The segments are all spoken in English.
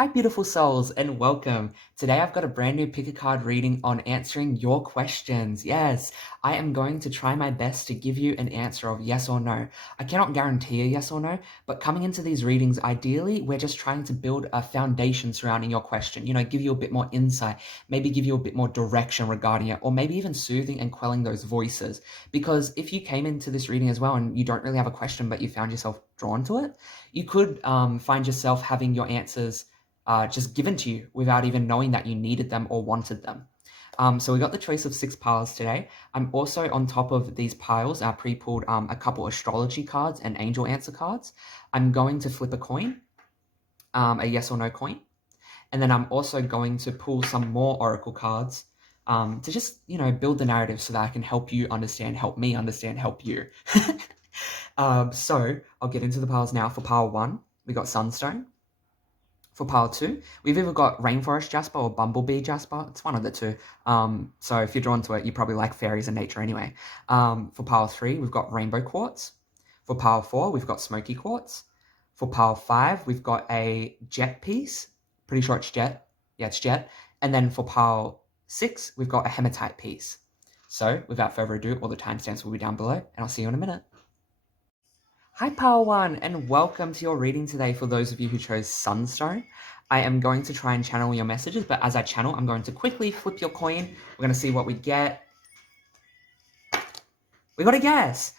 Hi, beautiful souls, and welcome. Today I've got a brand new pick a card reading on answering your questions. Yes, I am going to try my best to give you an answer of yes or no. I cannot guarantee a yes or no, but coming into these readings, ideally, we're just trying to build a foundation surrounding your question. Give you a bit more insight, maybe give you a bit more direction regarding it, or maybe even soothing and quelling those voices. Because if you came into this reading as well and you don't really have a question, but you found yourself drawn to it, you could find yourself having your answers just given to you without even knowing that you needed them or wanted them. So we got the choice of 6 piles today. I'm also on top of these piles, I pre-pulled a couple astrology cards and angel answer cards. I'm going to flip a coin, a yes or no coin. And then I'm also going to pull some more oracle cards to just, build the narrative so that I can help you understand, help me understand, help you. So I'll get into the piles now. For pile 1, we got Sunstone. For pile 2, we've either got Rainforest Jasper or Bumblebee Jasper. It's one of the two. So if you're drawn to it, you probably like fairies and nature anyway. For pile 3, we've got Rainbow Quartz. For pile 4, we've got Smokey Quartz. For pile 5, we've got a Jet piece. Pretty sure it's Jet. Yeah, it's Jet. And then for pile 6, we've got a Hematite piece. So without further ado, all the timestamps will be down below, and I'll see you in a minute. Hi, Pile 1, and welcome to your reading today for those of you who chose Sunstone. I am going to try and channel your messages, but as I channel, I'm going to quickly flip your coin. We're going to see what we get. We got a yes.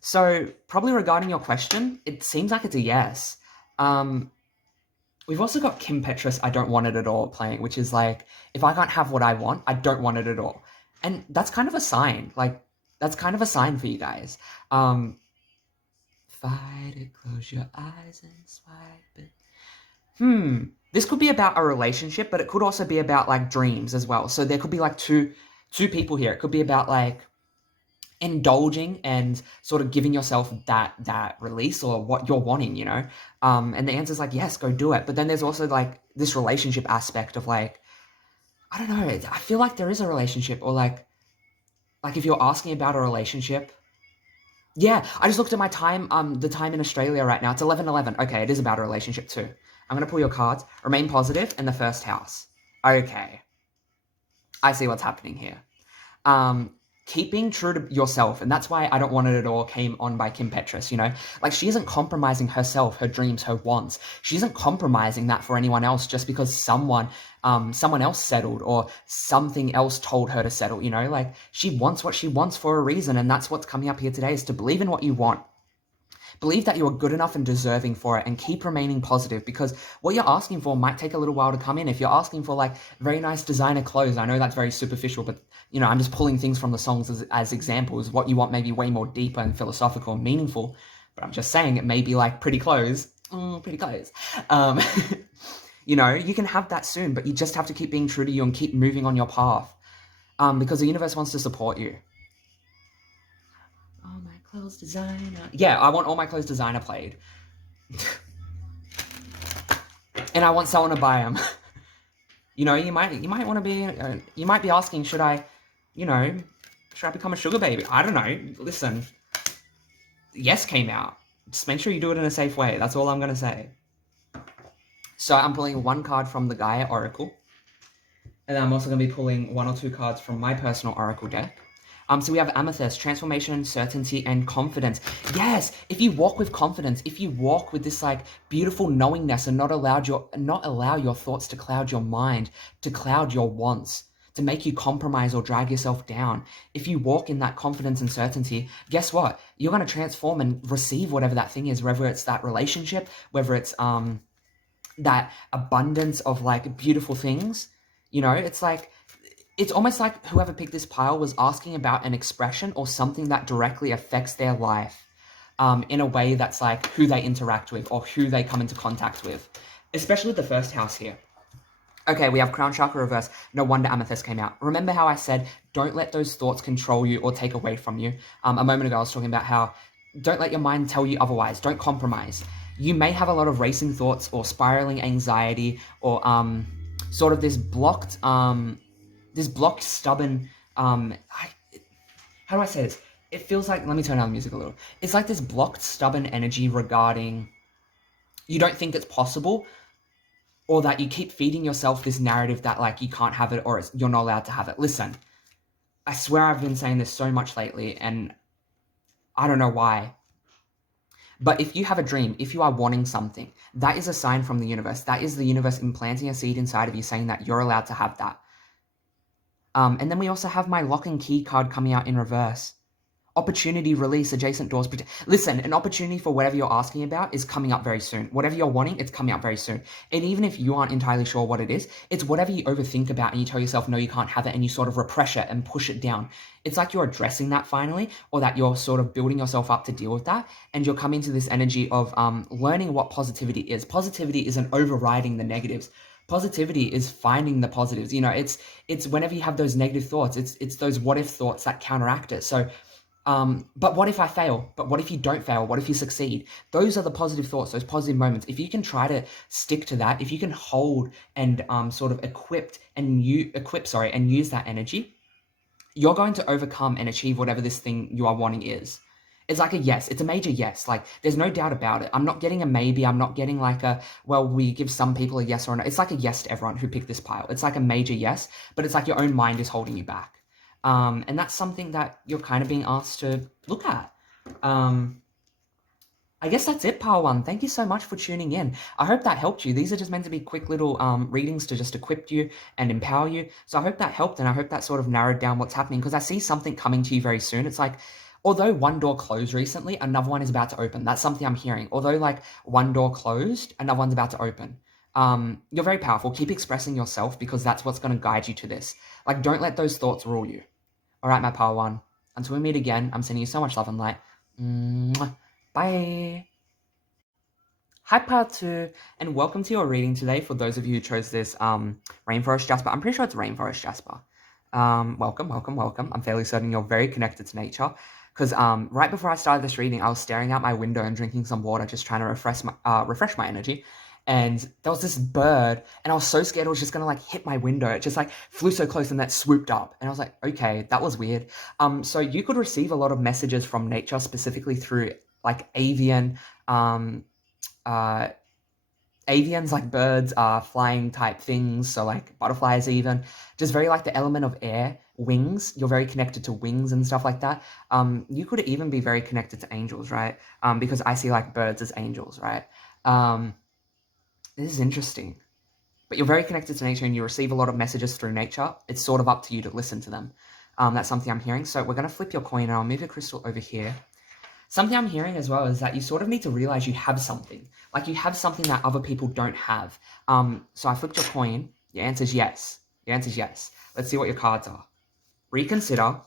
So, probably regarding your question, it seems like it's a yes. We've also got 𝒲𝓄𝒸, I don't want it at all playing, which is like, if I can't have what I want, I don't want it at all. And that's kind of a sign. That's kind of a sign for you guys. Fight it, close your eyes and swipe it. This could be about a relationship, but it could also be about like dreams as well. So there could be like two people here. It could be about like indulging and sort of giving yourself that release or what you're wanting, and the answer is like, yes, go do it. But then there's also like this relationship aspect of like, I don't know, I feel like there is a relationship, or like if you're asking about a relationship. Yeah, I just looked at my time, the time in Australia right now. It's 11:11. Okay, it is about a relationship too. I'm going to pull your cards. Remain positive in the first house. Okay. I see what's happening here. Keeping true to yourself, and that's why I don't want it at all came on by 𝒲𝓄𝒸, Like, she isn't compromising herself, her dreams, her wants. She isn't compromising that for anyone else just because someone else settled or something else told her to settle, Like, she wants what she wants for a reason, and that's what's coming up here today, is to believe in what you want. Believe that you are good enough and deserving for it, and keep remaining positive, because what you're asking for might take a little while to come in. If you're asking for like very nice designer clothes, I know that's very superficial, but I'm just pulling things from the songs as examples. What you want may be way more deeper and philosophical and meaningful, but I'm just saying it may be like pretty clothes. Pretty clothes. You can have that soon, but you just have to keep being true to you and keep moving on your path, because the universe wants to support you. All my clothes designer. Yeah, I want all my clothes designer played. And I want someone to buy them. You might want to be, you might be asking, should I become a sugar baby? I don't know. Listen, yes came out. Just make sure you do it in a safe way. That's all I'm going to say. So I'm pulling one card from the Gaia Oracle. And then I'm also going to be pulling 1 or 2 cards from my personal Oracle deck. So we have Amethyst, transformation, certainty, and confidence. Yes, if you walk with confidence, if you walk with this like beautiful knowingness and not allow your thoughts to cloud your mind, to cloud your wants, to make you compromise or drag yourself down. If you walk in that confidence and certainty, guess what? You're going to transform and receive whatever that thing is, whether it's that relationship, whether it's that abundance of like beautiful things. It's like, it's almost like whoever picked this pile was asking about an expression or something that directly affects their life, in a way that's like who they interact with or who they come into contact with, especially the first house here. Okay, we have Crown Chakra reverse. No wonder Amethyst came out. Remember how I said, don't let those thoughts control you or take away from you? A moment ago, I was talking about how don't let your mind tell you otherwise. Don't compromise. You may have a lot of racing thoughts or spiraling anxiety or sort of this blocked, stubborn, how do I say this? It feels like, let me turn down the music a little. It's like this blocked, stubborn energy regarding, you don't think it's possible, or that you keep feeding yourself this narrative that like you can't have it or you're not allowed to have it. Listen, I swear I've been saying this so much lately, and I don't know why. But if you have a dream, if you are wanting something, that is a sign from the universe. That is the universe implanting a seed inside of you saying that you're allowed to have that. And then we also have my lock and key card coming out in reverse. Opportunity, release, adjacent doors. Listen, an opportunity for whatever you're asking about is coming up very soon. Whatever you're wanting, it's coming up very soon. And even if you aren't entirely sure what it is, it's whatever you overthink about and you tell yourself, no, you can't have it, and you sort of repress it and push it down. It's like you're addressing that finally, or that you're sort of building yourself up to deal with that, and you're coming to this energy of learning what positivity is. Positivity isn't overriding the negatives. Positivity is finding the positives. You know, it's whenever you have those negative thoughts, it's those what if thoughts that counteract it. So but what if I fail? But what if you don't fail? What if you succeed? Those are the positive thoughts, those positive moments. If you can try to stick to that, if you can hold and sort of equip and use that energy, you're going to overcome and achieve whatever this thing you are wanting is. It's like a yes. It's a major yes. Like, there's no doubt about it. I'm not getting a maybe. I'm not getting like a, well, we give some people a yes or a no. It's like a yes to everyone who picked this pile. It's like a major yes, but it's like your own mind is holding you back. And that's something that you're kind of being asked to look at. I guess that's it, Pile 1. Thank you so much for tuning in. I hope that helped you. These are just meant to be quick little readings to just equip you and empower you. So I hope that helped, and I hope that sort of narrowed down what's happening, because I see something coming to you very soon. It's like, although one door closed recently, another one is about to open. That's something I'm hearing. Although like one door closed, another one's about to open. You're very powerful. Keep expressing yourself, because that's what's going to guide you to this. Like, don't let those thoughts rule you. All right, my Pile 1. Until we meet again, I'm sending you so much love and light. Mwah. Bye. Hi, Pile 2, and welcome to your reading today. For those of you who chose this Rainforest jasper, I'm pretty sure it's Rainforest jasper. Welcome. I'm fairly certain you're very connected to nature, because right before I started this reading, I was staring out my window and drinking some water, just trying to refresh my energy. And there was this bird, and I was so scared it was just gonna like hit my window. It just like flew so close and then swooped up. And I was like, okay, that was weird. So you could receive a lot of messages from nature, specifically through like avians, like birds, flying type things. So like butterflies even, just very like the element of air, wings. You're very connected to wings and stuff like that. You could even be very connected to angels, right? Because I see like birds as angels, right? This is interesting. But you're very connected to nature and you receive a lot of messages through nature. It's sort of up to you to listen to them. That's something I'm hearing. So we're going to flip your coin and I'll move your crystal over here. Something I'm hearing as well is that you sort of need to realize you have something. Like, you have something that other people don't have. So I flipped your coin. Your answer is yes. Your answer is yes. Let's see what your cards are. Reconsider.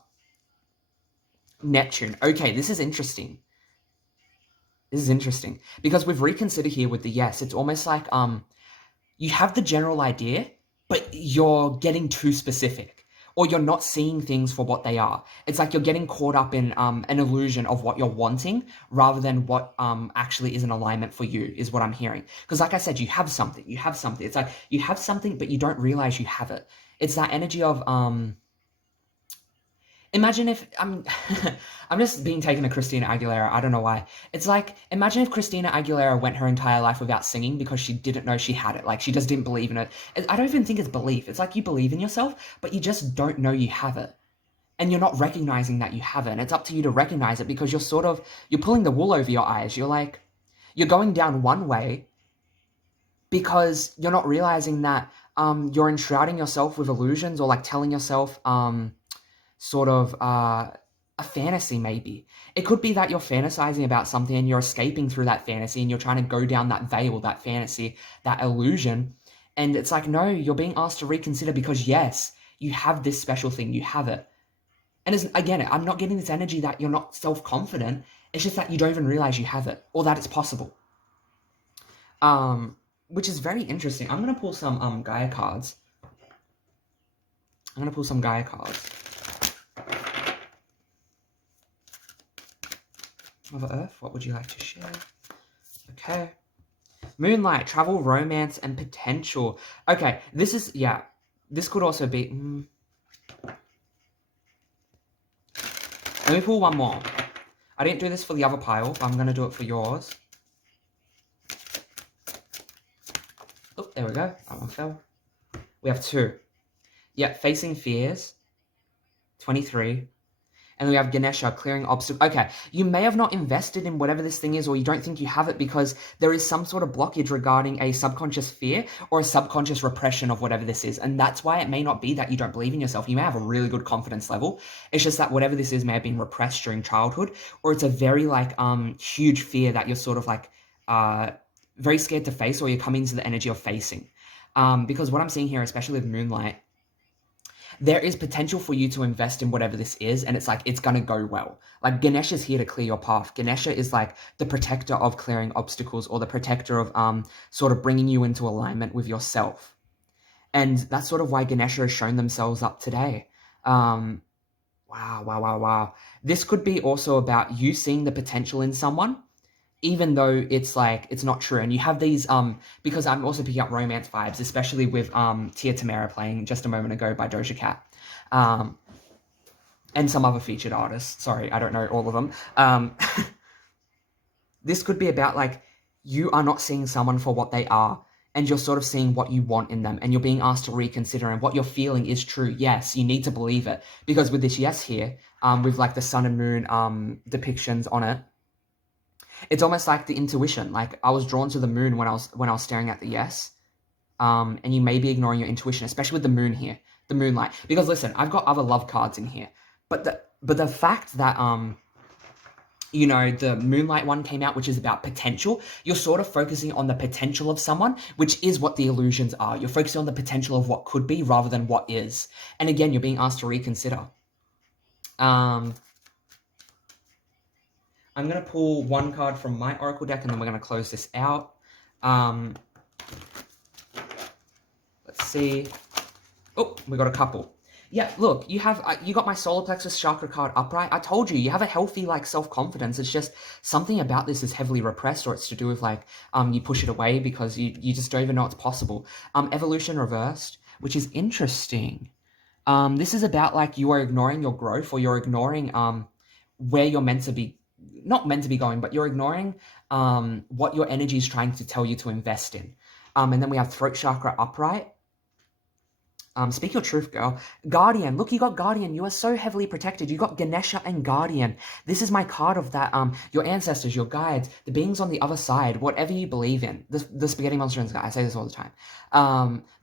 Neptune. Okay, this is interesting. This is interesting, because with reconsider here with the yes, it's almost like you have the general idea, but you're getting too specific, or you're not seeing things for what they are. It's like you're getting caught up in an illusion of what you're wanting rather than what actually is an alignment for you, is what I'm hearing. Because like I said, you have something. It's like you have something, but you don't realize you have it. It's that energy of imagine if I'm just being taken to Christina Aguilera. I don't know why. It's like, imagine if Christina Aguilera went her entire life without singing because she didn't know she had it. Like, she just didn't believe in it. I don't even think it's belief. It's like you believe in yourself, but you just don't know you have it. And you're not recognizing that you have it. And it's up to you to recognize it, because you're pulling the wool over your eyes. You're going down one way because you're not realizing that you're enshrouding yourself with illusions, or like telling yourself sort of a fantasy, maybe. It could be that you're fantasizing about something and you're escaping through that fantasy and you're trying to go down that veil, that fantasy, that illusion. And it's like, no, you're being asked to reconsider, because yes, you have this special thing, you have it. And again, I'm not getting this energy that you're not self-confident. It's just that you don't even realize you have it, or that it's possible. Which is very interesting. I'm going to pull some Gaia cards. Mother Earth, what would you like to share? Okay. Moonlight, travel, romance, and potential. Okay, this is, yeah. This could also be... Let me pull one more. I didn't do this for the other pile, but I'm going to do it for yours. Oop. Oh, there we go. That one fell. We have 2. Yeah, facing fears, 23. And then we have Ganesha, clearing obstacles. Okay, you may have not invested in whatever this thing is, or you don't think you have it because there is some sort of blockage regarding a subconscious fear or a subconscious repression of whatever this is. And that's why it may not be that you don't believe in yourself. You may have a really good confidence level. It's just that whatever this is may have been repressed during childhood, or it's a very huge fear that you're sort of very scared to face, or you're coming to the energy of facing. Because what I'm seeing here, especially with Moonlight, there is potential for you to invest in whatever this is, and it's going to go well. Like, Ganesha is here to clear your path. Ganesha is like the protector of clearing obstacles, or the protector of sort of bringing you into alignment with yourself. And that's sort of why Ganesha has shown themselves up today. Wow. This could be also about you seeing the potential in someone, even though it's not true. And you have these, because I'm also picking up romance vibes, especially with 𝒲𝓁𝒸𝓁 playing just a moment ago by Doja Cat. And some other featured artists. Sorry, I don't know all of them. This could be about you are not seeing someone for what they are, and you're sort of seeing what you want in them, and you're being asked to reconsider, and what you're feeling is true. Yes, you need to believe it. Because with this yes here, with the sun and moon depictions on it, it's almost like the intuition. I was drawn to the moon when I was staring at the yes. And you may be ignoring your intuition, especially with the moon here, the moonlight. Because listen, I've got other love cards in here. But the fact that the moonlight one came out, which is about potential, you're sort of focusing on the potential of someone, which is what the illusions are. You're focusing on the potential of what could be rather than what is. And again, you're being asked to reconsider. I'm going to pull one card from my Oracle deck, and then we're going to close this out. Let's see. Oh, we got a couple. Yeah, look, you got my solar plexus chakra card upright. I told you, you have a healthy, self-confidence. It's just something about this is heavily repressed, or it's to do with, you push it away because you just don't even know it's possible. Evolution reversed, which is interesting. This is about, you are ignoring your growth, or you're ignoring where you're not meant to be going, but you're ignoring what your energy is trying to tell you to invest in. And then we have throat chakra upright. Speak your truth, girl. Guardian. Look, you got Guardian. You are so heavily protected. You got Ganesha and Guardian. This is my card of that. Your ancestors, your guides, the beings on the other side, whatever you believe in. The spaghetti monster guy. I say this all the time.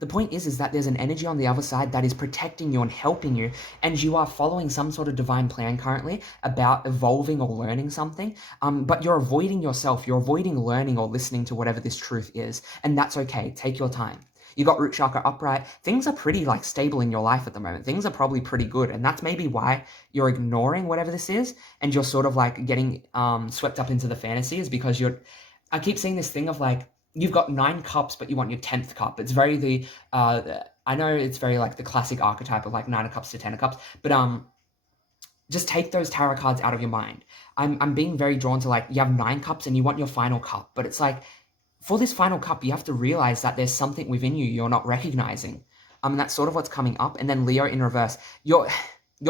The point is that there's an energy on the other side that is protecting you and helping you, and you are following some sort of divine plan currently about evolving or learning something. But you're avoiding yourself. You're avoiding learning or listening to whatever this truth is, and that's okay. Take your time. You got root chakra upright. Things are pretty stable in your life at the moment. Things are probably pretty good. And that's maybe why you're ignoring whatever this is. And you're sort of getting swept up into the fantasy, is because I keep seeing this thing of you've got 9 cups, but you want your 10th cup. It's very I know it's very the classic archetype of 9 of cups to 10 of cups. But just take those tarot cards out of your mind. I'm being very drawn to you have 9 cups and you want your final cup. But it's for this final cup, you have to realize that there's something within you you're not recognizing. And that's sort of what's coming up. And then Leo in reverse, your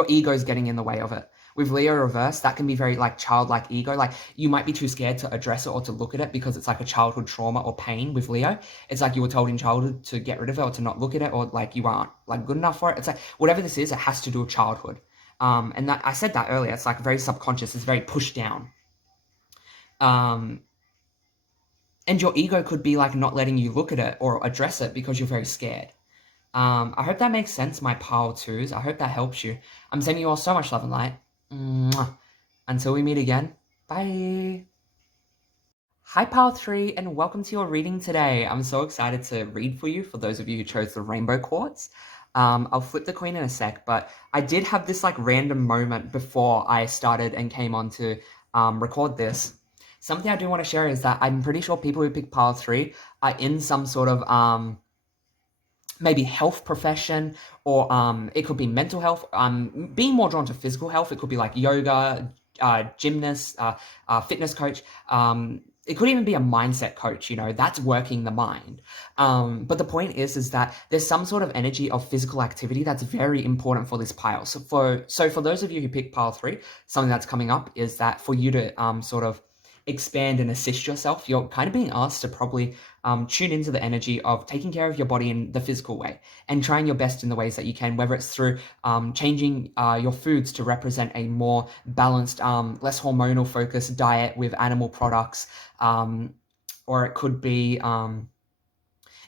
ego's getting in the way of it. With Leo reverse, that can be very childlike ego. You might be too scared to address it or to look at it because it's a childhood trauma or pain with Leo. It's you were told in childhood to get rid of it or to not look at it, or you aren't good enough for it. It's whatever this is, it has to do with childhood. And that I said that earlier. It's very subconscious. It's very pushed down. And your ego could be not letting you look at it or address it because you're very scared. I hope that makes sense, my pile 2s. I hope that helps you. I'm sending you all so much love and light. Mwah. Until we meet again, bye. Hi, pile 3, and welcome to your reading today. I'm so excited to read for you, for those of you who chose the rainbow quartz. I'll flip the queen in a sec, but I did have this random moment before I started and came on to record this. Something I do want to share is that I'm pretty sure people who pick pile 3 are in some sort of maybe health profession, or it could be mental health. Being more drawn to physical health, it could be yoga, gymnast, fitness coach. It could even be a mindset coach, that's working the mind. But the point is that there's some sort of energy of physical activity that's very important for this pile. So for those of you who pick pile 3, something that's coming up is that for you to expand and assist yourself, you're kind of being asked to probably tune into the energy of taking care of your body in the physical way and trying your best in the ways that you can, whether it's through changing your foods to represent a more balanced, less hormonal focused diet with animal products, or it could be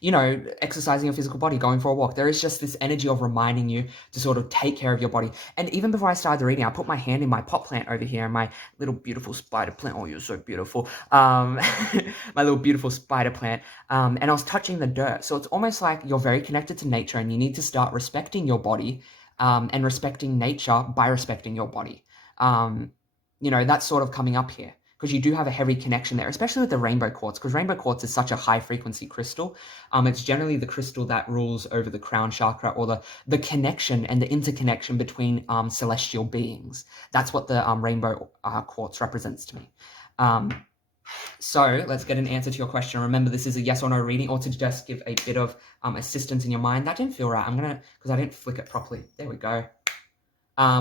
you know, exercising your physical body, going for a walk. There is just this energy of reminding you to sort of take care of your body. And even before I started the reading, I put my hand in my pot plant over here, my little beautiful spider plant. Oh, you're so beautiful. My little beautiful spider plant. And I was touching the dirt. So it's almost like you're very connected to nature and you need to start respecting your body and respecting nature by respecting your body. You know, that's sort of coming up here, because you do have a heavy connection there, especially with the rainbow quartz, because rainbow quartz is such a high frequency crystal. It's generally the crystal that rules over the crown chakra, or the connection and the interconnection between celestial beings. That's what the rainbow quartz represents to me. So let's get an answer to your question. Remember, this is a yes or no reading, or to just give a bit of assistance in your mind. That didn't feel right. Because I didn't flick it properly. There we go.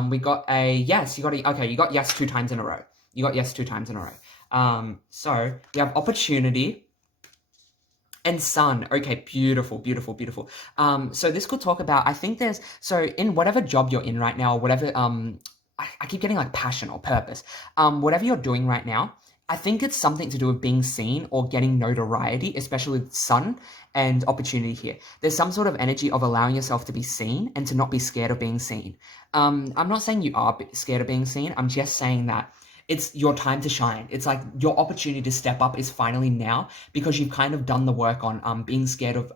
We got a yes. You got yes 2 times in a row. You got yes 2 times in a row. So we have opportunity and sun. Okay, beautiful, beautiful, beautiful. So this could talk about, I think so in whatever job you're in right now, or whatever, I keep getting like passion or purpose. Whatever you're doing right now, I think it's something to do with being seen or getting notoriety, especially with sun and opportunity here. There's some sort of energy of allowing yourself to be seen and to not be scared of being seen. I'm not saying you are scared of being seen. I'm just saying that it's your time to shine. It's like your opportunity to step up is finally now, because you've kind of done the work on being scared of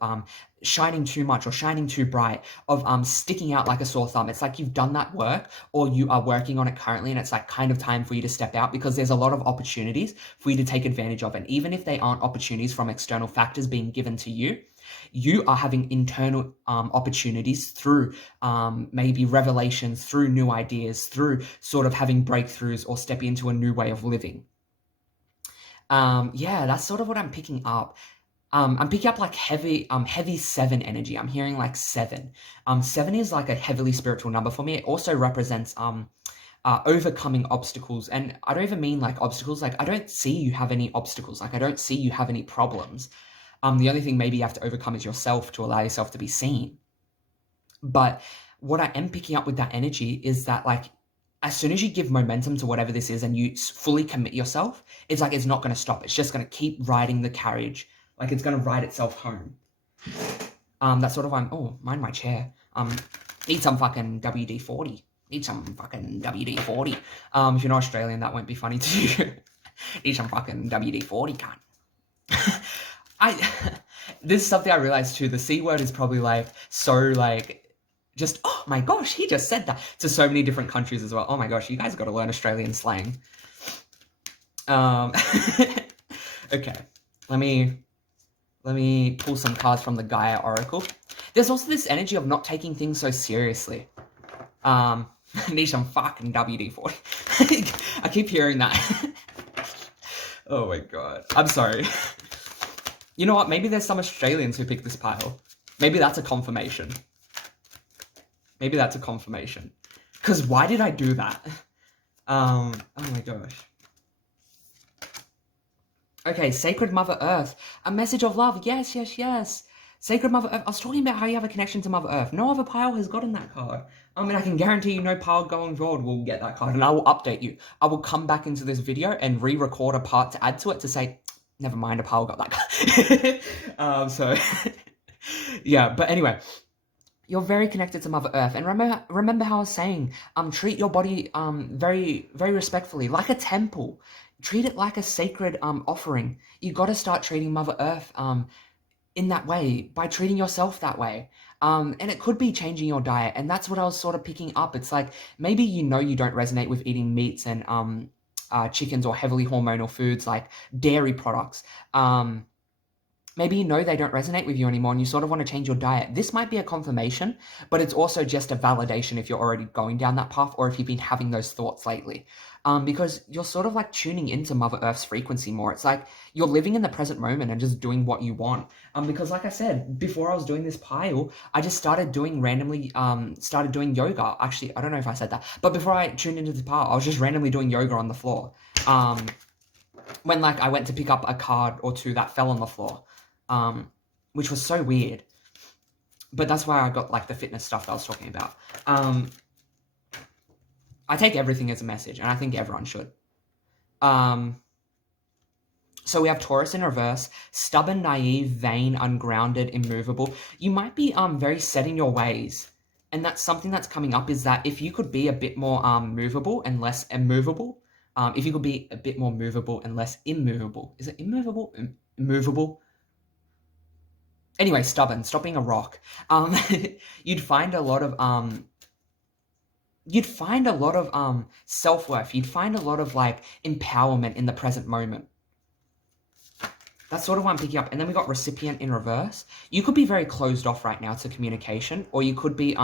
shining too much or shining too bright, of sticking out like a sore thumb. It's like you've done that work, or you are working on it currently, and it's like kind of time for you to step out, because there's a lot of opportunities for you to take advantage of. And even if they aren't opportunities from external factors being given to you, you are having internal opportunities through maybe revelations, through new ideas, through sort of having breakthroughs or stepping into a new way of living. Yeah, that's sort of what I'm picking up. I'm picking up like heavy 7 energy. I'm hearing like 7. 7 is like a heavily spiritual number for me. It also represents overcoming obstacles. And I don't even mean like obstacles. Like, I don't see you have any obstacles. Like, I don't see you have any problems. The only thing maybe you have to overcome is yourself, to allow yourself to be seen. But what I am picking up with that energy is that, like, as soon as you give momentum to whatever this is and you fully commit yourself, it's like it's not going to stop. It's just going to keep riding the carriage. Like, it's going to ride itself home. That's sort of oh, mind my chair. Need some fucking WD-40. Need some fucking WD-40. If you're not Australian, that won't be funny to you. Need some fucking WD-40, cunt. This is something I realized too. The C word is probably like so like just, oh my gosh, he just said that, to so many different countries as well. Oh my gosh, you guys got to learn Australian slang. Okay, let me pull some cards from the Gaia Oracle. There's also this energy of not taking things so seriously. Need some fucking WD-40. I keep hearing that. Oh my god, I'm sorry. You know what? Maybe there's some Australians who picked this pile. Maybe that's a confirmation. Maybe that's a confirmation. Because why did I do that? Oh my gosh. Okay, Sacred Mother Earth. A message of love. Yes, yes, yes. Sacred Mother Earth. I was talking about how you have a connection to Mother Earth. No other pile has gotten that card. I mean, I can guarantee you no pile going forward will get that card. And I will update you. I will come back into this video and re-record a part to add to it to say, never mind, a pile got that card. So, yeah. But anyway, you're very connected to Mother Earth. And remember how I was saying, treat your body very, very respectfully, like a temple. Treat it like a sacred offering. You got to start treating Mother Earth in that way, by treating yourself that way. And it could be changing your diet. And that's what I was sort of picking up. It's like, maybe you don't resonate with eating meats and chickens or heavily hormonal foods like dairy products. Maybe they don't resonate with you anymore and you sort of want to change your diet. This might be a confirmation, but it's also just a validation if you're already going down that path, or if you've been having those thoughts lately. Because you're sort of like tuning into Mother Earth's frequency more. It's like you're living in the present moment and just doing what you want. Because like I said, before I was doing this pile, I just started doing yoga. Actually, I don't know if I said that, but before I tuned into the pile, I was just randomly doing yoga on the floor. when like I went to pick up a card or two that fell on the floor, which was so weird. But that's why I got like the fitness stuff that I was talking about. I take everything as a message, and I think everyone should. So we have Taurus in reverse, stubborn, naive, vain, ungrounded, immovable. You might be very set in your ways. And that's something that's coming up, is that if you could be a bit more movable and less immovable, if you could be a bit more movable and less immovable. Is it immovable? Immovable? Anyway, stubborn. Stop being a rock. You'd find a lot of self-worth. You'd find a lot of like empowerment in the present moment. That's sort of what I'm picking up. And then we got recipient in reverse. You could be very closed off right now to communication, or you could be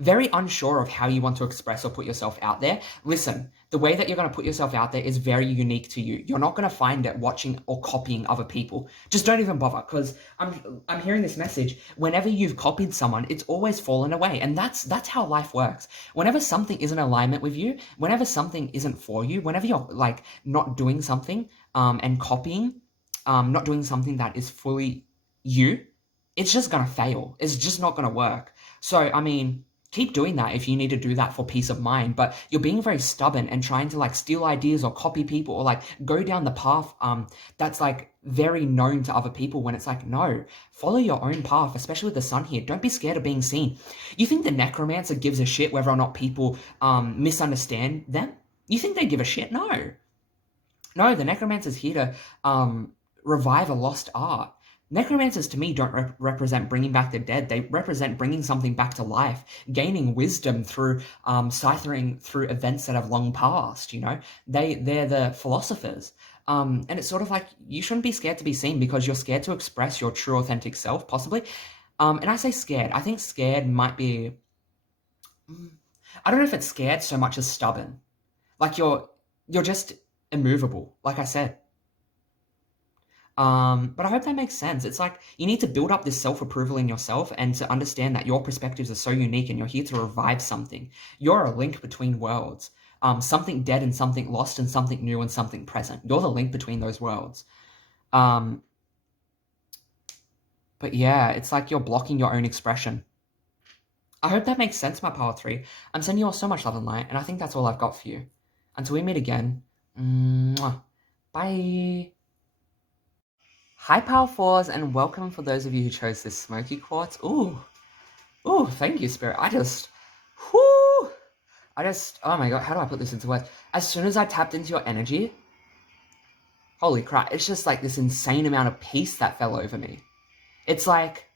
very unsure of how you want to express or put yourself out there. Listen, the way that you're going to put yourself out there is very unique to you. You're not going to find it watching or copying other people. Just don't even bother, because I'm hearing this message. Whenever you've copied someone, it's always fallen away. And that's how life works. Whenever something is in alignment with you, whenever something isn't for you, whenever you're like not doing something and copying, not doing something that is fully you, it's just going to fail. It's just not going to work. So, I mean, keep doing that if you need to do that for peace of mind, but you're being very stubborn and trying to like steal ideas or copy people or like go down the path that's like very known to other people, when it's like, no, follow your own path, especially with the sun here. Don't be scared of being seen. You think the necromancer gives a shit whether or not people misunderstand them? You think they give a shit? No. No, the necromancer's here to revive a lost art. Necromancers, to me, don't represent bringing back the dead. They represent bringing something back to life, gaining wisdom through ciphering through events that have long passed, you know? They're the philosophers. And it's sort of like, you shouldn't be scared to be seen, because you're scared to express your true, authentic self, possibly. And I say scared. I think scared might be... I don't know if it's scared so much as stubborn. Like, you're just immovable, like I said. But I hope that makes sense. It's like, you need to build up this self-approval in yourself and to understand that your perspectives are so unique, and you're here to revive something. You're a link between worlds. Something dead and something lost, and something new and something present. You're the link between those worlds. But yeah, it's like you're blocking your own expression. I hope that makes sense, my Power 3. I'm sending you all so much love and light, and I think that's all I've got for you. Until we meet again, mwah. Bye. Hi, Power 4s, and welcome for those of you who chose this Smokey quartz. Ooh, thank you, Spirit. Oh my God, how do I put this into words? As soon as I tapped into your energy, holy crap, it's just like this insane amount of peace that fell over me. It's like,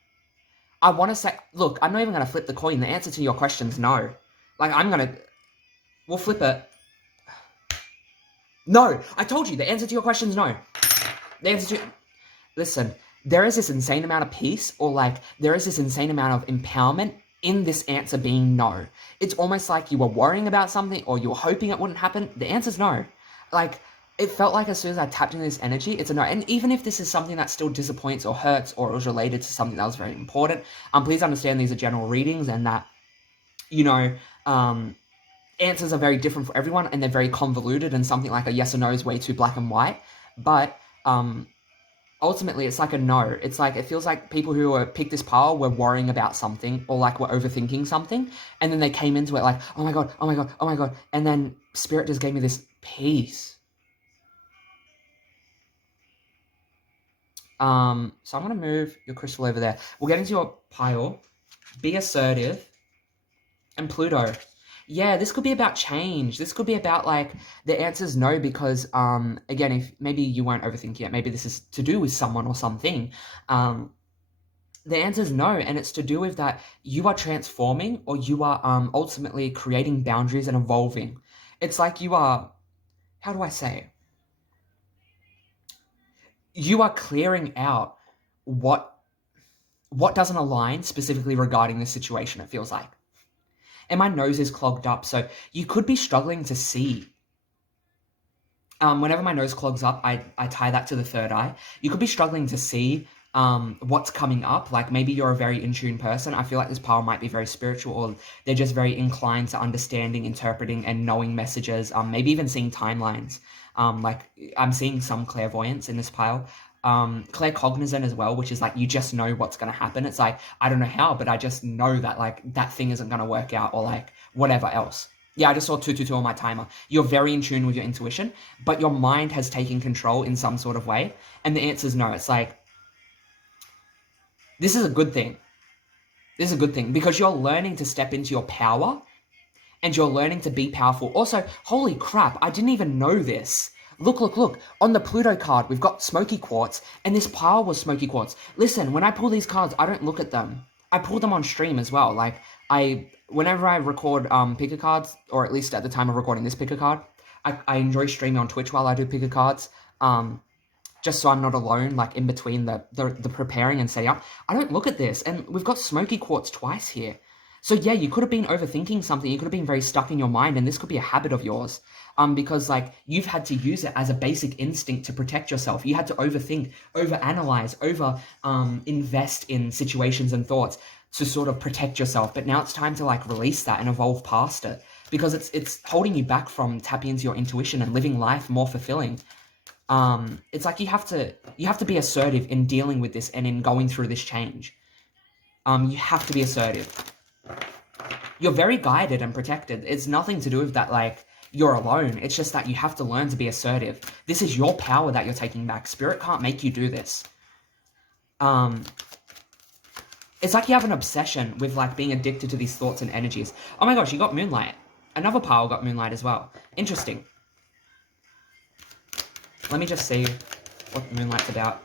I want to say, look, I'm not even going to flip the coin. The answer to your question is no. Like, we'll flip it. No, I told you, the answer to your question is no. Listen, there is this insane amount of peace, or like, there is this insane amount of empowerment in this answer being no. It's almost like you were worrying about something, or you were hoping it wouldn't happen. The answer's no. Like, it felt like as soon as I tapped into this energy, it's a no. And even if this is something that still disappoints or hurts, or it was related to something that was very important, please understand these are general readings, and that, you know, answers are very different for everyone, and they're very convoluted, and something like a yes or no is way too black and white. But, ultimately, it's like a no. It's like, it feels like people who picked this pile were worrying about something, or like were overthinking something, and then they came into it like, oh my God, oh my God, oh my God. And then Spirit just gave me this peace. So I'm going to move your crystal over there. We'll get into your pile. Be assertive. And Pluto. Yeah, this could be about change. This could be about, like, the answer's no, because, again, if maybe you weren't overthinking it, maybe this is to do with someone or something. The answer's no, and it's to do with that you are transforming, or you are ultimately creating boundaries and evolving. It's like you are, how do I say it? You are clearing out what doesn't align specifically regarding this situation, it feels like. And my nose is clogged up, so you could be struggling to see. Whenever my nose clogs up, I tie that to the third eye. You could be struggling to see what's coming up. Like maybe you're a very in tune person. I feel like this pile might be very spiritual, or they're just very inclined to understanding, interpreting, and knowing messages. Maybe even seeing timelines. Like I'm seeing some clairvoyance in this pile. Claircognizant as well, which is like you just know what's going to happen. It's like I don't know how, but I just know that like that thing isn't going to work out, or like whatever else. Yeah, I just saw 222 on my timer. You're very in tune with your intuition, but your mind has taken control in some sort of way. And the answer is no. It's like, this is a good thing. This is a good thing because you're learning to step into your power and you're learning to be powerful. Also, holy crap, I didn't even know this. Look. On the Pluto card, we've got Smokey Quartz, and this pile was Smokey Quartz. Listen, when I pull these cards, I don't look at them. I pull them on stream as well. Like, whenever I record picker cards, or at least at the time of recording this picker card, I enjoy streaming on Twitch while I do picker cards. Just so I'm not alone, like in between the preparing and setting up. I don't look at this, and we've got Smokey Quartz twice here. So yeah, you could have been overthinking something. You could have been very stuck in your mind, and this could be a habit of yours. Because like you've had to use it as a basic instinct to protect yourself. You had to overthink, overanalyze, invest in situations and thoughts to sort of protect yourself. But now it's time to like release that and evolve past it, because it's holding you back from tapping into your intuition and living life more fulfilling. It's like you have to be assertive in dealing with this and in going through this change. You have to be assertive. You're very guided and protected. It's nothing to do with that, like, you're alone. It's just that you have to learn to be assertive. This is your power that you're taking back. Spirit can't make you do this. It's like you have an obsession with, like, being addicted to these thoughts and energies. Oh my gosh, you got Moonlight. Another pile got Moonlight as well. Interesting. Let me just see what Moonlight's about.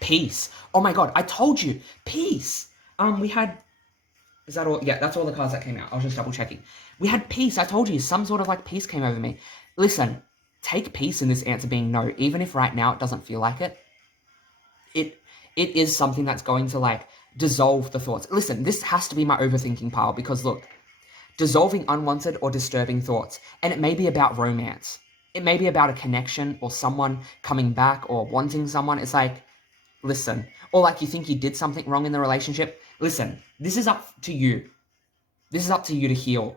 Peace. Oh my god, I told you. Peace. We had... Is that all? Yeah, that's all the cards that came out. I was just double checking. We had peace. I told you, some sort of like peace came over me. Listen, take peace in this answer being no. Even if right now it doesn't feel like it. It is something that's going to like dissolve the thoughts. Listen, this has to be my overthinking pile because look, dissolving unwanted or disturbing thoughts. And it may be about romance. It may be about a connection or someone coming back or wanting someone. It's like, listen. Or like you think you did something wrong in the relationship. Listen, this is up to you. This is up to you to heal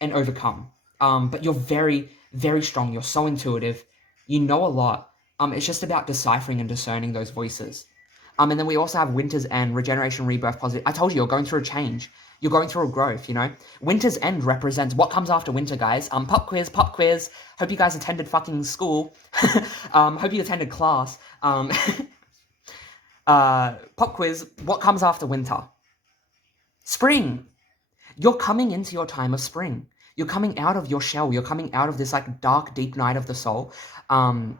and overcome. But you're very, very strong. You're so intuitive. You know a lot. It's just about deciphering and discerning those voices. And then we also have Winter's End, Regeneration, Rebirth, Positive. I told you, you're going through a change. You're going through a growth, you know? Winter's End represents what comes after winter, guys. Pop quiz. Hope you guys attended fucking school. Hope you attended class. Pop quiz, what comes after winter? Spring. You're coming into your time of spring. You're coming out of your shell. You're coming out of this like dark, deep night of the soul. And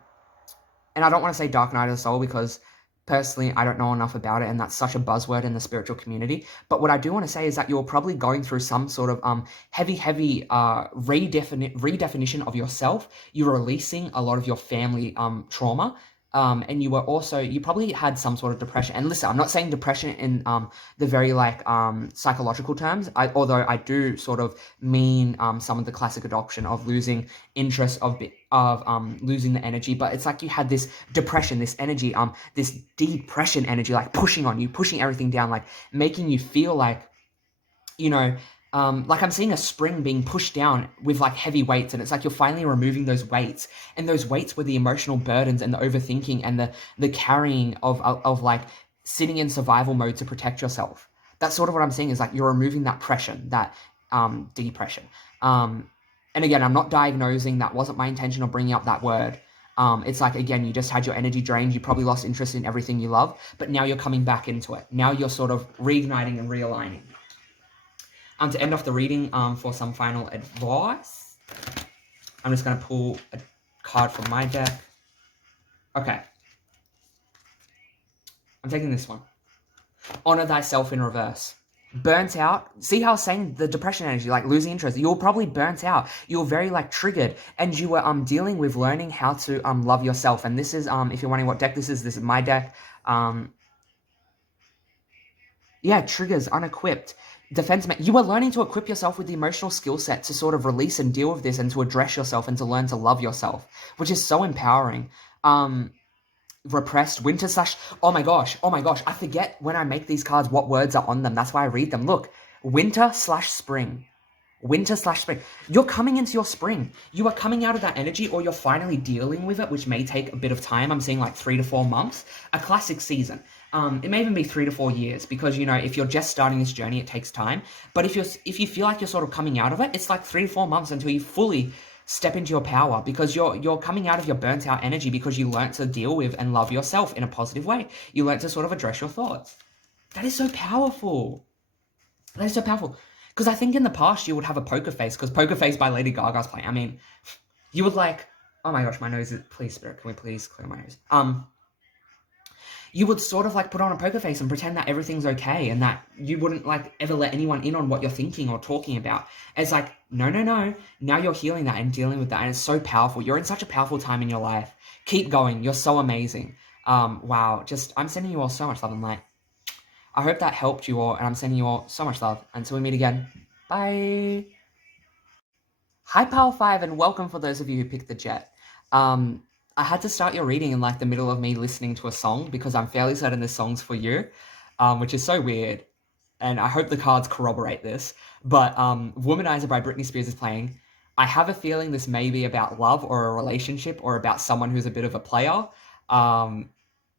I don't want to say dark night of the soul because personally, I don't know enough about it, and that's such a buzzword in the spiritual community. But what I do want to say is that you're probably going through some sort of heavy redefinition of yourself. You're releasing a lot of your family trauma. And you probably had some sort of depression. And listen, I'm not saying depression in the very like psychological terms, although I do sort of mean some of the classic adoption of losing interest, of losing the energy. But it's like you had this depression, this energy, this depression energy, like pushing on you, pushing everything down, like making you feel like, you know, like I'm seeing a spring being pushed down with like heavy weights, and it's like you're finally removing those weights, and those weights were the emotional burdens and the overthinking and the carrying of like sitting in survival mode to protect yourself. That's sort of what I'm saying, is like you're removing that pressure, that depression. And again, I'm not diagnosing. That wasn't my intention of bringing up that word. It's like, again, you just had your energy drained. You probably lost interest in everything you love, but now you're coming back into it. Now you're sort of reigniting and realigning. To end off the reading, for some final advice, I'm just going to pull a card from my deck. Okay. I'm taking this one. Honor thyself in reverse. Burnt out. See how I was saying the depression energy, like losing interest. You were probably burnt out. You were very like triggered, and you were dealing with learning how to love yourself. And this is if you're wondering what deck this is my deck. Yeah, triggers, unequipped. Defense, you were learning to equip yourself with the emotional skill set to sort of release and deal with this and to address yourself and to learn to love yourself, which is so empowering. repressed, winter slash, oh my gosh, I forget when I make these cards what words are on them. That's why I read them. Look, winter slash spring. Winter slash spring. You're coming into your spring. You are coming out of that energy, or you're finally dealing with it, which may take a bit of time. I'm seeing like 3 to 4 months. A classic season. It may even be 3 to 4 years, because, you know, if you're just starting this journey, it takes time. But if you feel like you're sort of coming out of it, it's like 3 to 4 months until you fully step into your power, because you're coming out of your burnt out energy, because you learnt to deal with and love yourself in a positive way. You learnt to sort of address your thoughts. That is so powerful. That is so powerful. Because I think in the past you would have a poker face, because Poker Face by Lady Gaga's playing. I mean, you would like, oh my gosh, my nose is, please, Spirit, can we please clear my nose? You would sort of like put on a poker face and pretend that everything's okay, and that you wouldn't like ever let anyone in on what you're thinking or talking about. It's like, no. Now you're healing that and dealing with that, and it's so powerful. You're in such a powerful time in your life. Keep going. You're so amazing. Wow. I'm sending you all so much love and light. I hope that helped you all, and I'm sending you all so much love. Until we meet again. Bye. Hi, Pal 5, and welcome for those of you who picked the jet. I had to start your reading in like the middle of me listening to a song, because I'm fairly certain this song's for you, which is so weird. And I hope the cards corroborate this. But Womanizer by Britney Spears is playing. I have a feeling this may be about love or a relationship, or about someone who's a bit of a player.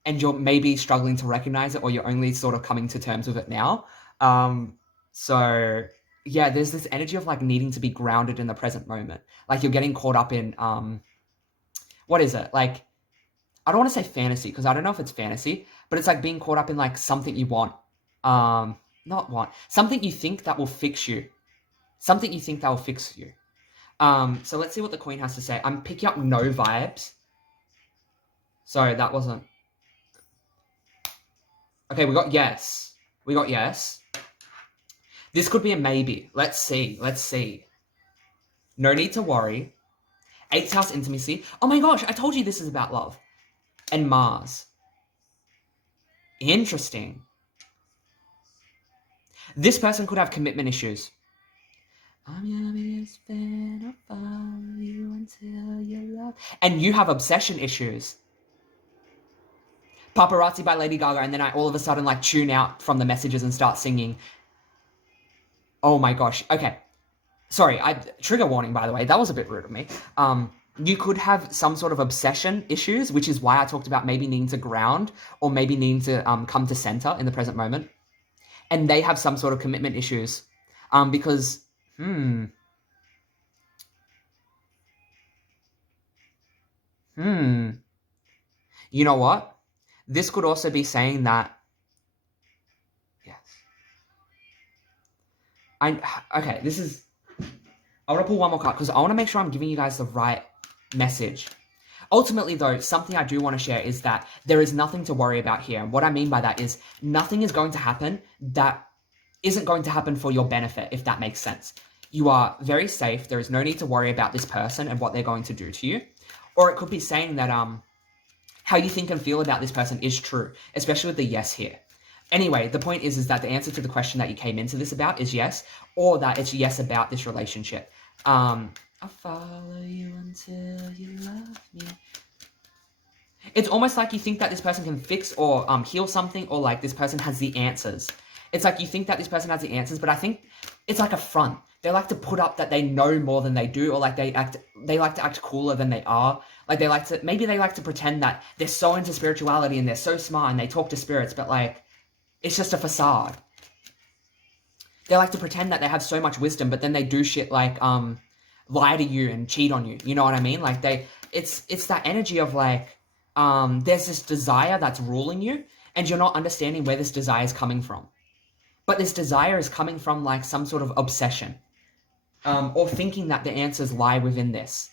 And you're maybe struggling to recognize it, or you're only sort of coming to terms with it now. So yeah, there's this energy of like needing to be grounded in the present moment. Like you're getting caught up in, what is it? Like, I don't want to say fantasy, because I don't know if it's fantasy, but it's like being caught up in like something you want. Something you think that will fix you. Something you think that will fix you. So let's see what the Queen has to say. I'm picking up no vibes. Sorry, that wasn't. Okay, we got yes. We got yes. This could be a maybe. Let's see. No need to worry. 8th house intimacy. Oh my gosh, I told you this is about love. And Mars. Interesting. This person could have commitment issues. I'm your biggest fan, I'll follow you until you love. And you have obsession issues. Paparazzi by Lady Gaga, and then I all of a sudden like tune out from the messages and start singing. Oh my gosh. Okay. Sorry, trigger warning, by the way. That was a bit rude of me. You could have some sort of obsession issues, which is why I talked about maybe needing to ground, or maybe needing to come to center in the present moment. And they have some sort of commitment issues. Because, You know what? This could also be saying that, yes. Okay, this is, I want to pull one more card, because I want to make sure I'm giving you guys the right message. Ultimately, though, something I do want to share is that there is nothing to worry about here. And what I mean by that is nothing is going to happen that isn't going to happen for your benefit, if that makes sense. You are very safe. There is no need to worry about this person and what they're going to do to you. Or it could be saying that how you think and feel about this person is true, especially with the yes here. Anyway, the point is that the answer to the question that you came into this about is yes, or that it's yes about this relationship. I'll follow you until you love me. It's almost like you think that this person can fix or heal something, or like this person has the answers. It's like you think that this person has the answers, but I think it's like a front. They like to put up that they know more than they do, or like they like to act cooler than they are. Like maybe they like to pretend that they're so into spirituality and they're so smart and they talk to spirits, but like, it's just a facade. They like to pretend that they have so much wisdom, but then they do shit like, lie to you and cheat on you. You know what I mean? Like it's that energy of like, there's this desire that's ruling you, and you're not understanding where this desire is coming from. But this desire is coming from like some sort of obsession, or thinking that the answers lie within this.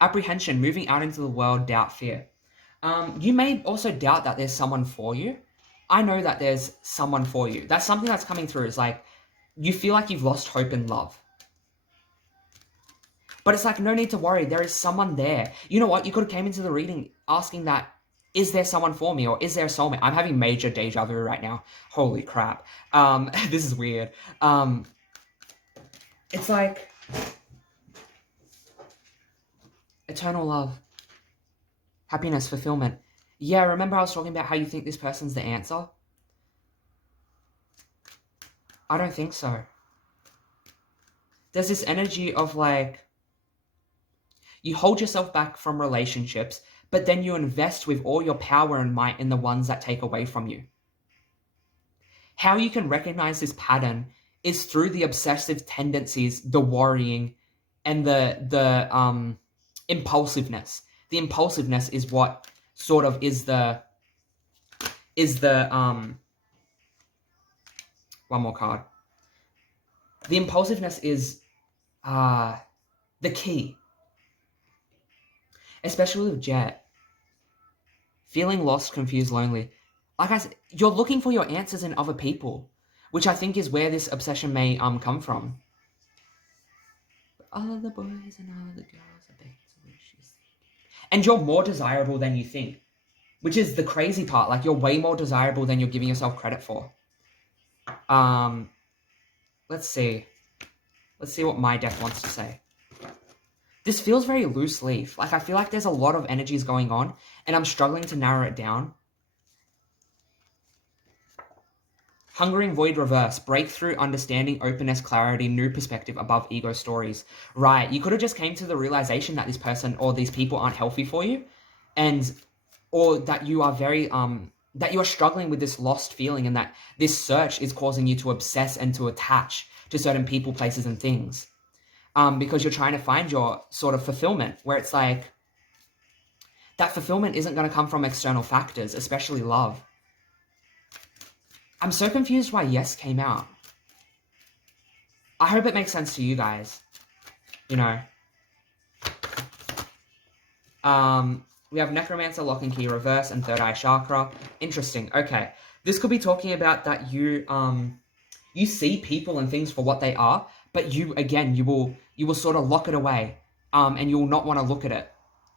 Apprehension, moving out into the world, doubt, fear. You may also doubt that there's someone for you. I know that there's someone for you. That's something that's coming through, is like, you feel like you've lost hope in love. But it's like, no need to worry. There is someone there. You know what? You could have came into the reading asking that, is there someone for me, or is there a soulmate? I'm having major deja vu right now. Holy crap. This is weird. It's like, Eternal love. Happiness, fulfillment. Yeah, remember I was talking about how you think this person's the answer? I don't think so. There's this energy of like, you hold yourself back from relationships, but then you invest with all your power and might in the ones that take away from you. How you can recognize this pattern is through the obsessive tendencies, the worrying, and the impulsiveness. The impulsiveness is what sort of is the one more card. The impulsiveness is the key. Especially with Jet. Feeling lost, confused, lonely. Like I said, you're looking for your answers in other people, which I think is where this obsession may come from. All of the boys and all of the girls are begging to wish you see. And you're more desirable than you think, which is the crazy part. Like, you're way more desirable than you're giving yourself credit for. Let's see. Let's see what my deck wants to say. This feels very loose leaf. Like, I feel like there's a lot of energies going on, and I'm struggling to narrow it down. Hungering void reverse. Breakthrough, understanding, openness, clarity, new perspective above ego stories. Right. You could have just came to the realization that this person or these people aren't healthy for you, or that you are very, that you are struggling with this lost feeling, and that this search is causing you to obsess and to attach to certain people, places, and things. Because you're trying to find your sort of fulfillment, where it's like, that fulfillment isn't going to come from external factors, especially love. I'm so confused why yes came out. I hope it makes sense to you guys. You know. We have Necromancer, Lock and Key, Reverse, and Third Eye Chakra. Interesting. Okay. This could be talking about that you see people and things for what they are, but you will sort of lock it away, and you will not want to look at it.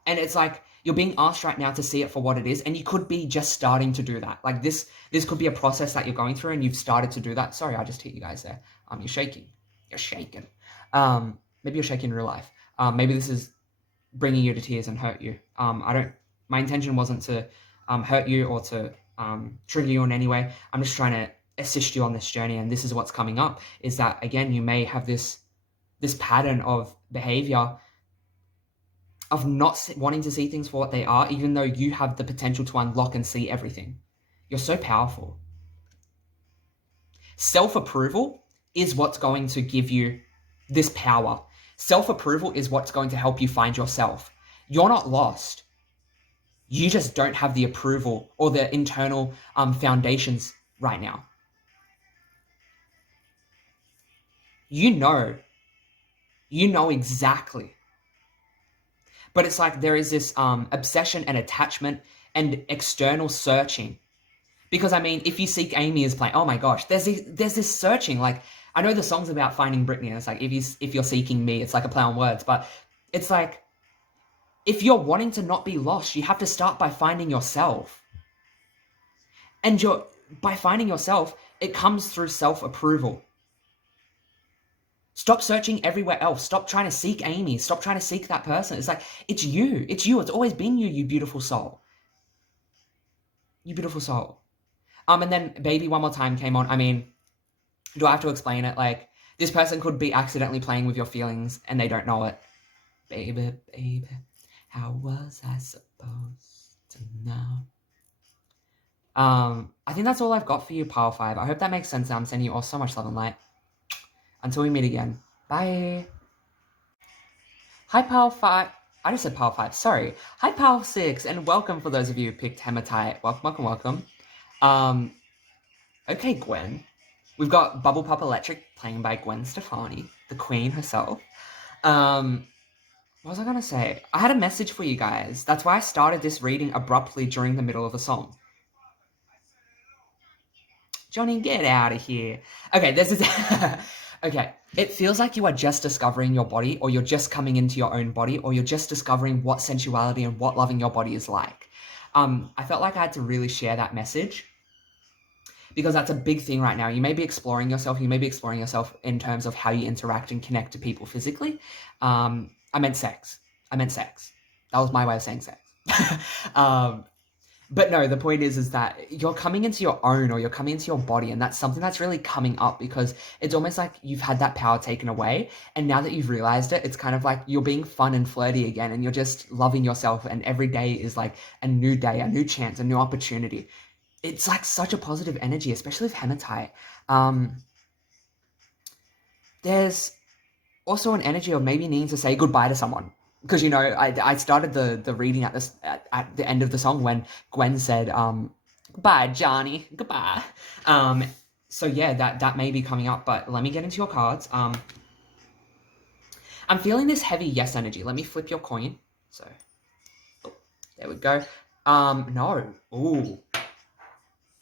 And it's like, you're being asked right now to see it for what it is, and you could be just starting to do that. Like, this could be a process that you're going through, and you've started to do that. Sorry, I just hit you guys there. You're shaking. You're shaking. Maybe you're shaking in real life. Maybe this is bringing you to tears and hurt you. My intention wasn't to hurt you or to trigger you in any way. I'm just trying to assist you on this journey, and this is what's coming up, is that, again, you may have this pattern of behavior of not wanting to see things for what they are, even though you have the potential to unlock and see everything. You're so powerful. Self-approval is what's going to give you this power. Self-approval is what's going to help you find yourself. You're not lost. You just don't have the approval or the internal foundations right now. You know exactly. But it's like there is this obsession and attachment and external searching. Because, I mean, if you seek Amy is playing, oh my gosh, there's this searching. Like, I know the song's about finding Britney, and it's like, if you're seeking me, it's like a play on words. But it's like, if you're wanting to not be lost, you have to start by finding yourself. And by finding yourself, it comes through self-approval. Stop searching everywhere else. Stop trying to seek Amy. Stop trying to seek that person. It's like, it's you. It's you. It's always been you, you beautiful soul. You beautiful soul. And then Baby One More Time came on. I mean, do I have to explain it? Like, this person could be accidentally playing with your feelings and they don't know it. Baby, baby, how was I supposed to know? I think that's all I've got for you, Pile 5. I hope that makes sense. I'm sending you all so much love and light. Until we meet again. Bye. Hi, Pile 5. I just said Pile 5. Sorry. Hi, Pile 6. And welcome for those of you who picked Hematite. Welcome. Okay, Gwen. We've got Bubble Pop Electric playing by Gwen Stefani, the queen herself. What was I going to say? I had a message for you guys. That's why I started this reading abruptly during the middle of the song. Johnny, get out of here. Okay, this is... Okay, it feels like you are just discovering your body, or you're just coming into your own body, or you're just discovering what sensuality and what loving your body is like. I felt like I had to really share that message, because that's a big thing right now. You may be exploring yourself. You may be exploring yourself in terms of how you interact and connect to people physically. I meant sex. That was my way of saying sex. But no, the point is that you're coming into your own, or you're coming into your body, and that's something that's really coming up, because it's almost like you've had that power taken away, and now that you've realized it, it's kind of like you're being fun and flirty again, and you're just loving yourself, and every day is like a new day, a new chance, a new opportunity. It's like such a positive energy, especially with Hematite. There's also an energy of maybe needing to say goodbye to someone. Because, you know, I started the reading at the end of the song when Gwen said, goodbye, Johnny, goodbye. So yeah, that may be coming up, but let me get into your cards. I'm feeling this heavy yes energy. Let me flip your coin. So, there we go. No. Ooh.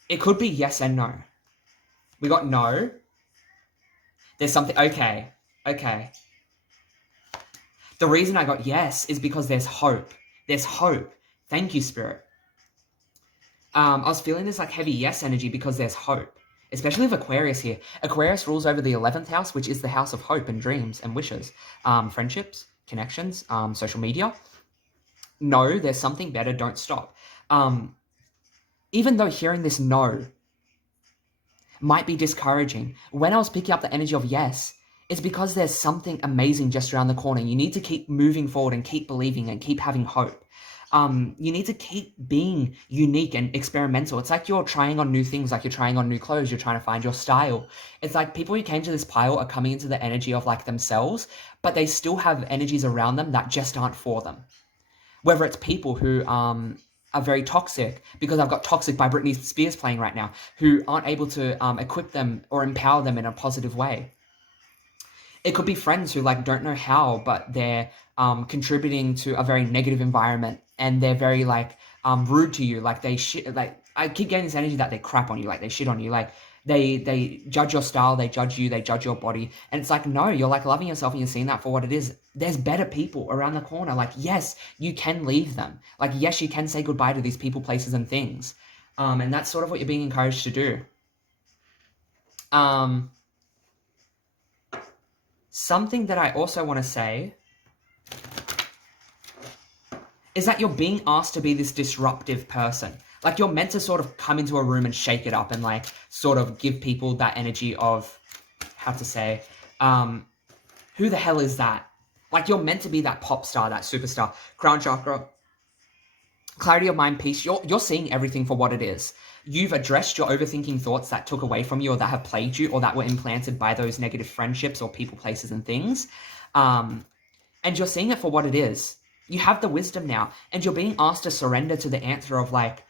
It could be yes and no. We got no. There's something, okay. The reason I got yes is because there's hope. There's hope. Thank you, Spirit. I was feeling this like heavy yes energy because there's hope. Especially with Aquarius here. Aquarius rules over the 11th house, which is the house of hope and dreams and wishes. Friendships, connections, social media. No, there's something better. Don't stop. Even though hearing this no might be discouraging, when I was picking up the energy of yes, it's because there's something amazing just around the corner. You need to keep moving forward and keep believing and keep having hope. You need to keep being unique and experimental. It's like you're trying on new things, like you're trying on new clothes, you're trying to find your style. It's like people who came to this pile are coming into the energy of like themselves, but they still have energies around them that just aren't for them. Whether it's people who are very toxic, because I've got Toxic by Britney Spears playing right now, who aren't able to equip them or empower them in a positive way. It could be friends who like don't know how, but they're contributing to a very negative environment, and they're very like rude to you. Like I keep getting this energy that they crap on you, like they shit on you, like they judge your style, they judge you, they judge your body, and it's like no, you're like loving yourself and you're seeing that for what it is. There's better people around the corner. Like yes, you can leave them. Like yes, you can say goodbye to these people, places, and things, and that's sort of what you're being encouraged to do. Something that I also want to say is that you're being asked to be this disruptive person. Like you're meant to sort of come into a room and shake it up and like sort of give people that energy of, how to say, who the hell is that? Like you're meant to be that pop star, that superstar. Crown chakra, clarity of mind, peace. You're seeing everything for what it is. You've addressed your overthinking thoughts that took away from you, or that have plagued you, or that were implanted by those negative friendships or people, places, and things. And you're seeing it for what it is. You have the wisdom now, and you're being asked to surrender to the answer of like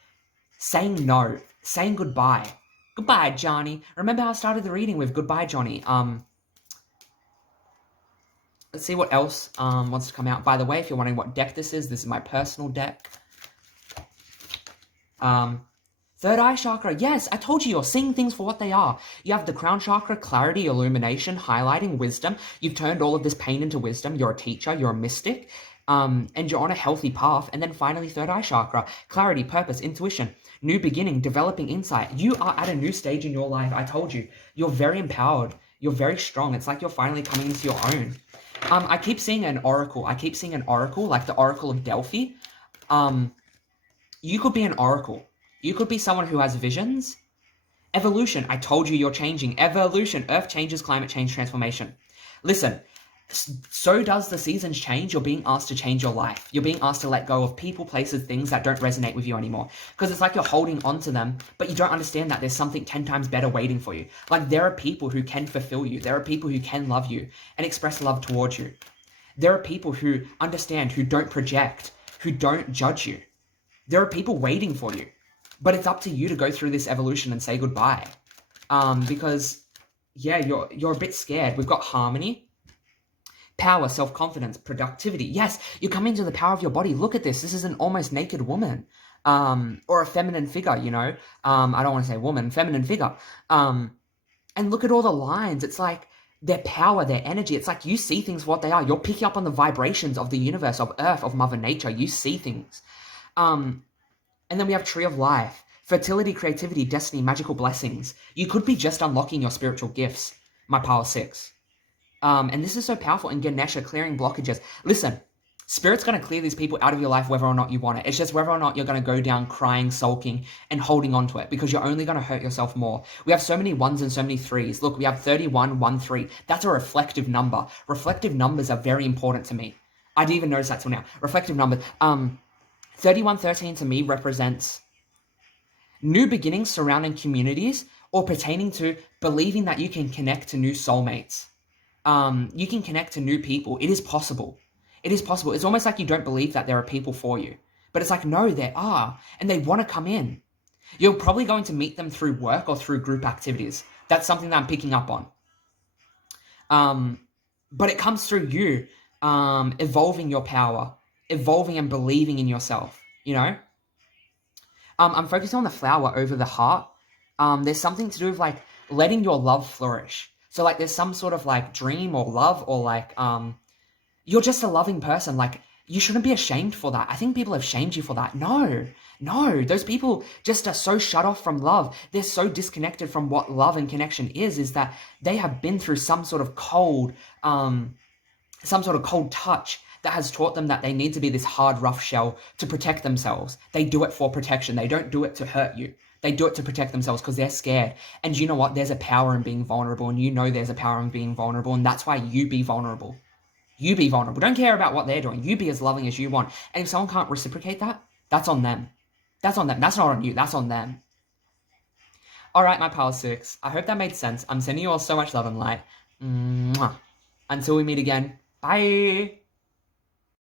saying no, saying goodbye. Goodbye, Johnny. Remember how I started the reading with goodbye, Johnny. Let's see what else wants to come out. By the way, if you're wondering what deck this is my personal deck. Third eye chakra, yes, I told you, you're seeing things for what they are. You have the crown chakra, clarity, illumination, highlighting, wisdom. You've turned all of this pain into wisdom. You're a teacher, you're a mystic, and you're on a healthy path. And then finally, third eye chakra, clarity, purpose, intuition, new beginning, developing insight. You are at a new stage in your life. I told you, you're very empowered. You're very strong. It's like you're finally coming into your own. I keep seeing an oracle. like the Oracle of Delphi. You could be an oracle. You could be someone who has visions. Evolution. I told you you're changing. Evolution. Earth changes, climate change, transformation. Listen, so does the seasons change. You're being asked to change your life. You're being asked to let go of people, places, things that don't resonate with you anymore. Because it's like you're holding on to them, but you don't understand that there's something 10 times better waiting for you. Like there are people who can fulfill you. There are people who can love you and express love towards you. There are people who understand, who don't project, who don't judge you. There are people waiting for you. But it's up to you to go through this evolution and say goodbye. Because, yeah, you're a bit scared. We've got harmony, power, self-confidence, productivity. Yes, you're coming to the power of your body. Look at this. This is an almost naked woman. Or a feminine figure, you know. I don't want to say woman, feminine figure. And look at all the lines. It's like their power, their energy. It's like you see things for what they are. You're picking up on the vibrations of the universe, of Earth, of Mother Nature. You see things. And then we have Tree of Life, fertility, creativity, destiny, magical blessings. You could be just unlocking your spiritual gifts, my pile 6. And this is so powerful in Ganesha, clearing blockages. Listen, Spirit's going to clear these people out of your life whether or not you want it. It's just whether or not you're going to go down crying, sulking, and holding on to it, because you're only going to hurt yourself more. We have so many 1s and so many 3s. Look, we have 31, 1, 3. That's a reflective number. Reflective numbers are very important to me. I didn't even notice that till now. Reflective numbers. 3113 to me represents new beginnings surrounding communities or pertaining to believing that you can connect to new soulmates. You can connect to new people. It is possible. It is possible. It's almost like you don't believe that there are people for you. But it's like, no, there are. And they want to come in. You're probably going to meet them through work or through group activities. That's something that I'm picking up on. But it comes through you evolving your power, evolving and believing in yourself, you know? I'm focusing on the flower over the heart. There's something to do with like letting your love flourish. So like there's some sort of like dream or love or like you're just a loving person. Like you shouldn't be ashamed for that. I think people have shamed you for that. No, those people just are so shut off from love. They're so disconnected from what love and connection is that they have been through some sort of cold touch that has taught them that they need to be this hard, rough shell to protect themselves. They do it for protection. They don't do it to hurt you. They do it to protect themselves because they're scared. And you know what? There's a power in being vulnerable, and you know there's a power in being vulnerable, and that's why you be vulnerable. You be vulnerable. Don't care about what they're doing. You be as loving as you want. And if someone can't reciprocate that, that's on them. That's on them. That's not on you. That's on them. All right, my Power 6. I hope that made sense. I'm sending you all so much love and light. Mwah. Until we meet again. Bye.